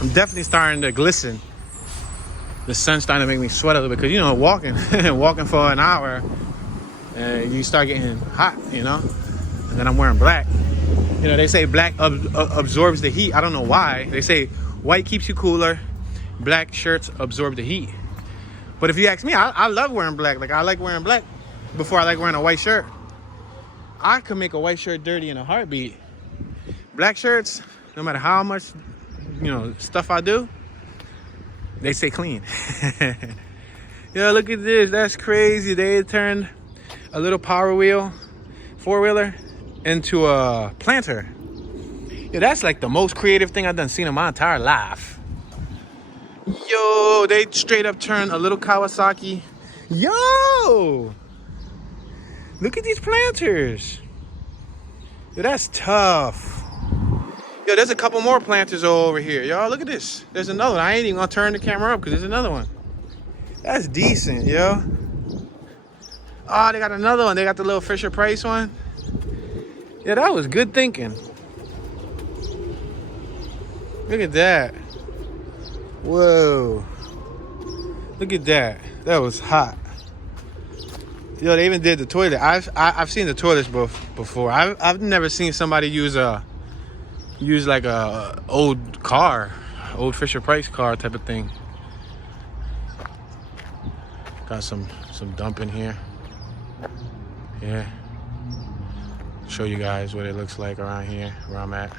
I'm definitely starting to glisten. The sun's starting to make me sweat a little bit because, you know, walking for an hour, you start getting hot, you know. And then I'm wearing black. You know, they say black absorbs the heat. I don't know why. They say white keeps you cooler, black shirts absorb the heat. But if you ask me, I love wearing black. Like, I like wearing black before I like wearing a white shirt. I could make a white shirt dirty in a heartbeat. Black shirts, no matter how much, you know, stuff I do, they stay clean. Yo, look at this. That's crazy. They turned a little Power Wheel 4-wheeler into a planter. Yeah, that's like the most creative thing I've done seen in my entire life. Yo, they straight up turned a little Kawasaki. Yo, look at these planters. Yo, that's tough. Yo, there's a couple more planters over here. Y'all, look at this. There's another one. I ain't even gonna turn the camera up because there's another one. That's decent, yo. Oh, they got another one. They got the little Fisher Price one. Yeah, that was good thinking. Look at that. Whoa. Look at that. That was hot. Yo, they even did the toilet. I've seen the toilets before. I've never seen somebody use like a old car, old Fisher Price car type of thing. Got some dump in here. Yeah. Show you guys what it looks like around here, where I'm at.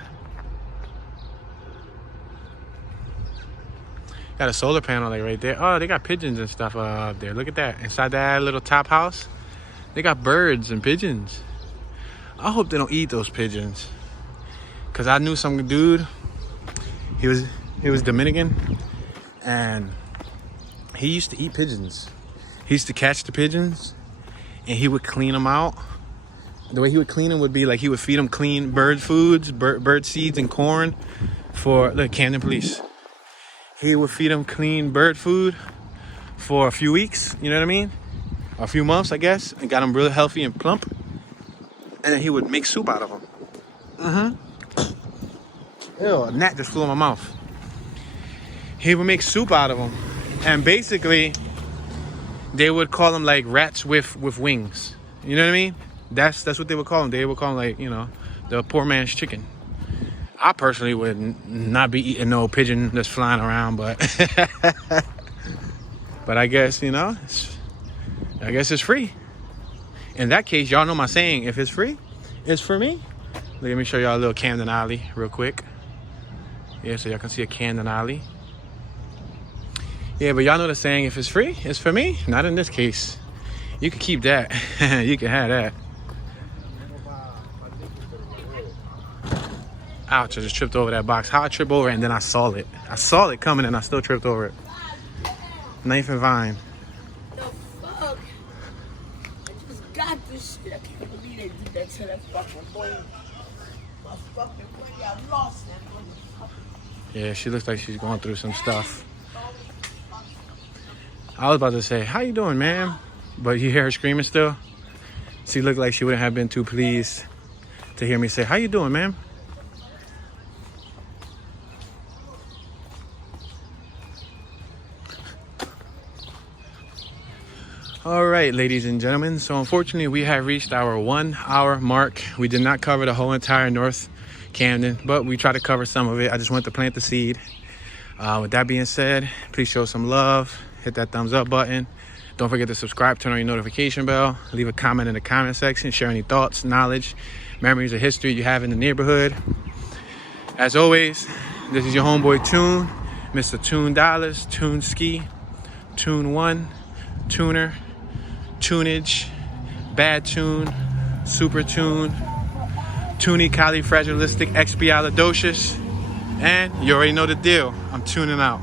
Got a solar panel like right there. Oh, they got pigeons and stuff up there. Look at that. Inside that little top house, they got birds and pigeons. I hope they don't eat those pigeons. Cause I knew some dude, he was Dominican, and he used to eat pigeons. He used to catch the pigeons, and he would clean them out. The way he would clean them would be like he would feed them clean bird foods, bird seeds and corn for the Camden police. He would feed them clean bird food for a few weeks, you know what I mean? A few months, I guess, and got them really healthy and plump. And then he would make soup out of them. Ew, a gnat just flew in my mouth. He would make soup out of them. And basically, they would call them like rats with wings. You know what I mean? That's what they would call them. They would call them like, you know, the poor man's chicken. I personally would not be eating no pigeon that's flying around, but but I guess, you know, I guess it's free. In that case, y'all know my saying, if it's free, it's for me. Let me show y'all a little Camden alley real quick. Yeah, so y'all can see a Camden alley. Yeah, but y'all know the saying, if it's free, it's for me. Not in this case. You can keep that. You can have that. Ouch, I just tripped over that box. How I trip over it and then I saw it. I saw it coming and I still tripped over it. Knife and Vine. The fuck? I just got this shit. I can't believe they did that to that fucking boy. My fucking boy, I lost that motherfucker. Yeah, she looks like she's going through some stuff. I was about to say, how you doing, ma'am? But you hear her screaming still? She looked like she wouldn't have been too pleased to hear me say, how you doing, ma'am? All right, ladies and gentlemen. So unfortunately, we have reached our 1 hour mark. We did not cover the whole entire North Camden, but we tried to cover some of it. I just wanted to plant the seed. With that being said, please show some love. Hit that thumbs up button. Don't forget to subscribe, turn on your notification bell. Leave a comment in the comment section. Share any thoughts, knowledge, memories, or history you have in the neighborhood. As always, this is your homeboy Tune, Mr. Tune Dollars, Tune Ski, Tune One, Tuner, Tunage, Bad Tune, Super Tune, Tuny Califragilistic Expialidocious, and you already know the deal. I'm tuning out.